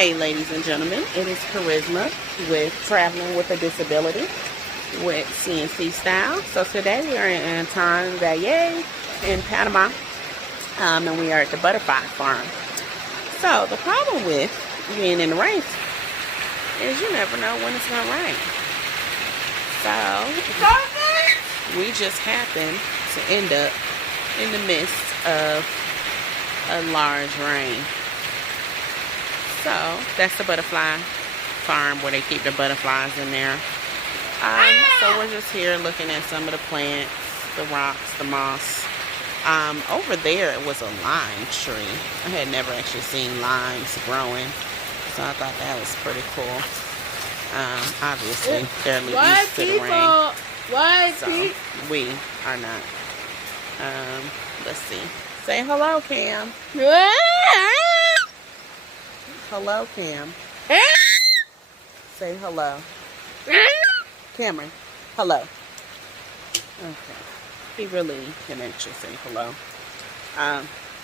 Hey, ladies and gentlemen, it is Charisma with Traveling with a Disability with CNC Style. So today we are in Anton Valley in Panama, and we are at the butterfly farm. So the problem with being in the rain is you never know when it's going to rain. So we just happened to end up in the midst of a large rain. So that's the butterfly farm where they keep the butterflies in there. So we're just here looking at some of the plants, the rocks, the moss. Over there it was a lime tree. I had never actually seen limes growing, so I thought that was pretty cool. Obviously they're used to the rain. So we are not. Let's see. Say hello, Cam. Hello, Cam. Say hello. Cameron, hello. Okay. He really can actually say hello.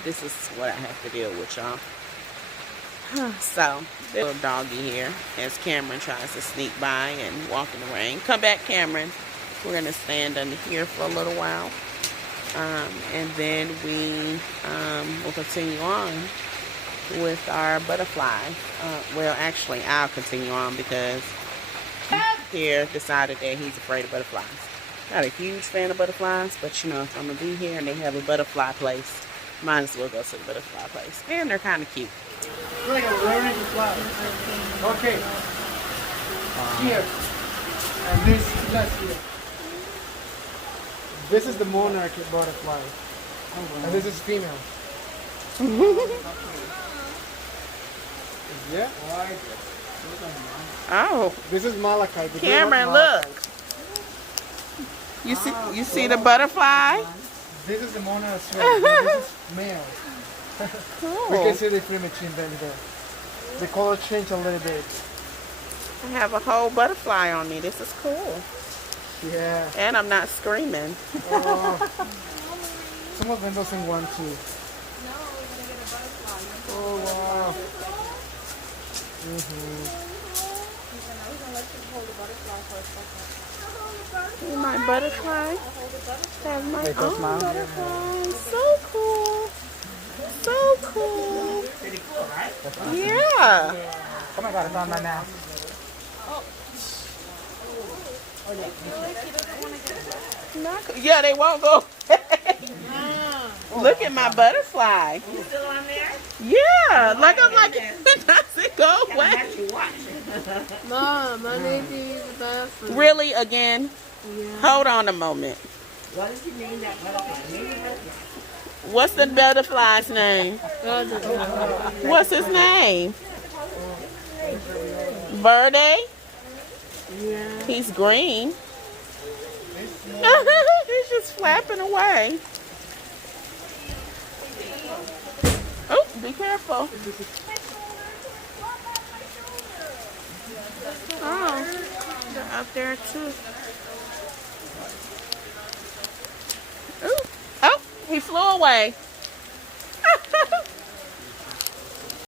This is what I have to deal with, y'all. So, little doggy here as Cameron tries to sneak by and walk in the rain. Come back, Cameron. We're going to stand under here for a little while. And then we will continue on with our butterflies. Well, actually, I'll continue on because here decided that he's afraid of butterflies. Not a huge fan of butterflies, but you know, if I'm gonna be here and they have a butterfly place, might as well go to the butterfly place. And they're kind of cute. Like a learning flower. Okay. Here. And this last here. This is the Monarch Butterfly. And this is female. Yeah. Oh. This is Malachite. Cameron, look. You see the butterfly? This is the Monarch. This is male. Cool. We can see the plumage in there. The color changed a little bit. I have a whole butterfly on me. This is cool. Yeah. And I'm not screaming. Some of them doesn't want to. No, we're gonna get a butterfly. Oh wow. We're gonna let you hold the butterfly for a second. See my butterfly? That's my own butterfly. So cool. So cool. Yeah. Oh my god, it's on my mouth. Yeah, they won't go. Look at my butterfly. You still on there? Yeah, like I'm like, it doesn't go away. Mom, I need to use the bathroom. Really, again? Yeah. Hold on a moment. What did you name that butterfly? Name the butterfly. What's the butterfly's name? What's his name? Verde? Yeah. He's green. He's just flapping away. Oh, be careful. Oh, they're up there too. Ooh. Oh, he flew away.